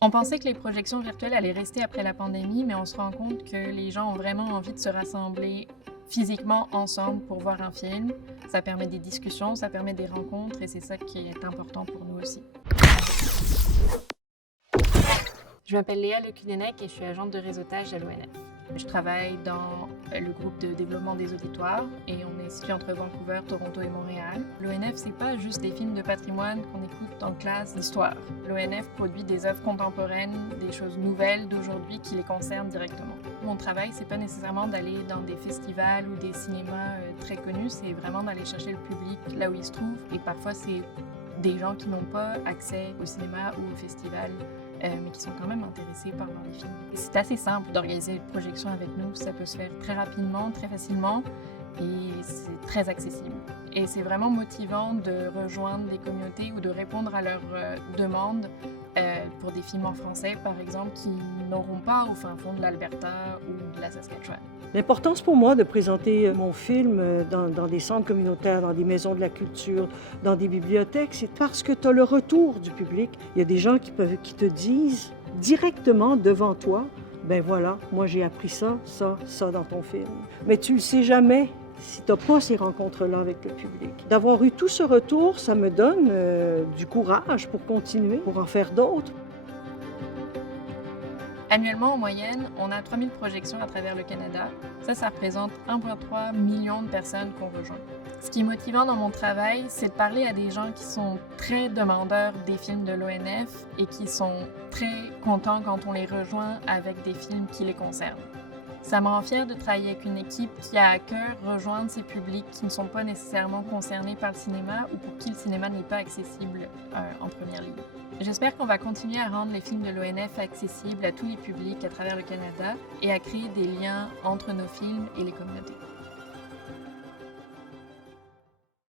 On pensait que les projections virtuelles allaient rester après la pandémie, mais on se rend compte que les gens ont vraiment envie de se rassembler physiquement ensemble pour voir un film. Ça permet des discussions, ça permet des rencontres et c'est ça qui est important pour nous aussi. Je m'appelle Léa Lecudenec et je suis agente de réseautage à l'ONF. Je travaille dans le groupe de développement des auditoires et on est situé entre Vancouver, Toronto et Montréal. L'ONF, c'est pas juste des films de patrimoine qu'on écoute en classe d'histoire. L'ONF produit des œuvres contemporaines, des choses nouvelles d'aujourd'hui qui les concernent directement. Mon travail, c'est pas nécessairement d'aller dans des festivals ou des cinémas très connus, c'est vraiment d'aller chercher le public là où il se trouve et parfois c'est des gens qui n'ont pas accès au cinéma ou au festival, mais qui sont quand même intéressés par voir les films. C'est assez simple d'organiser une projection avec nous, ça peut se faire très rapidement, très facilement, et c'est très accessible. Et c'est vraiment motivant de rejoindre des communautés ou de répondre à leurs demandes pour des films en français, par exemple, qui n'auront pas au fin fond de l'Alberta ou de la Saskatchewan. L'importance pour moi de présenter mon film dans des centres communautaires, dans des maisons de la culture, dans des bibliothèques, c'est parce que tu as le retour du public. Il y a des gens qui te disent directement devant toi, ben voilà, moi j'ai appris ça dans ton film. Mais tu le sais jamais si tu n'as pas ces rencontres-là avec le public. D'avoir eu tout ce retour, ça me donne du courage pour continuer, pour en faire d'autres. Annuellement, en moyenne, on a 3000 projections à travers le Canada. Ça représente 1,3 million de personnes qu'on rejoint. Ce qui est motivant dans mon travail, c'est de parler à des gens qui sont très demandeurs des films de l'ONF et qui sont très contents quand on les rejoint avec des films qui les concernent. Ça me rend fière de travailler avec une équipe qui a à cœur rejoindre ces publics qui ne sont pas nécessairement concernés par le cinéma ou pour qui le cinéma n'est pas accessible en première ligne. J'espère qu'on va continuer à rendre les films de l'ONF accessibles à tous les publics à travers le Canada et à créer des liens entre nos films et les communautés.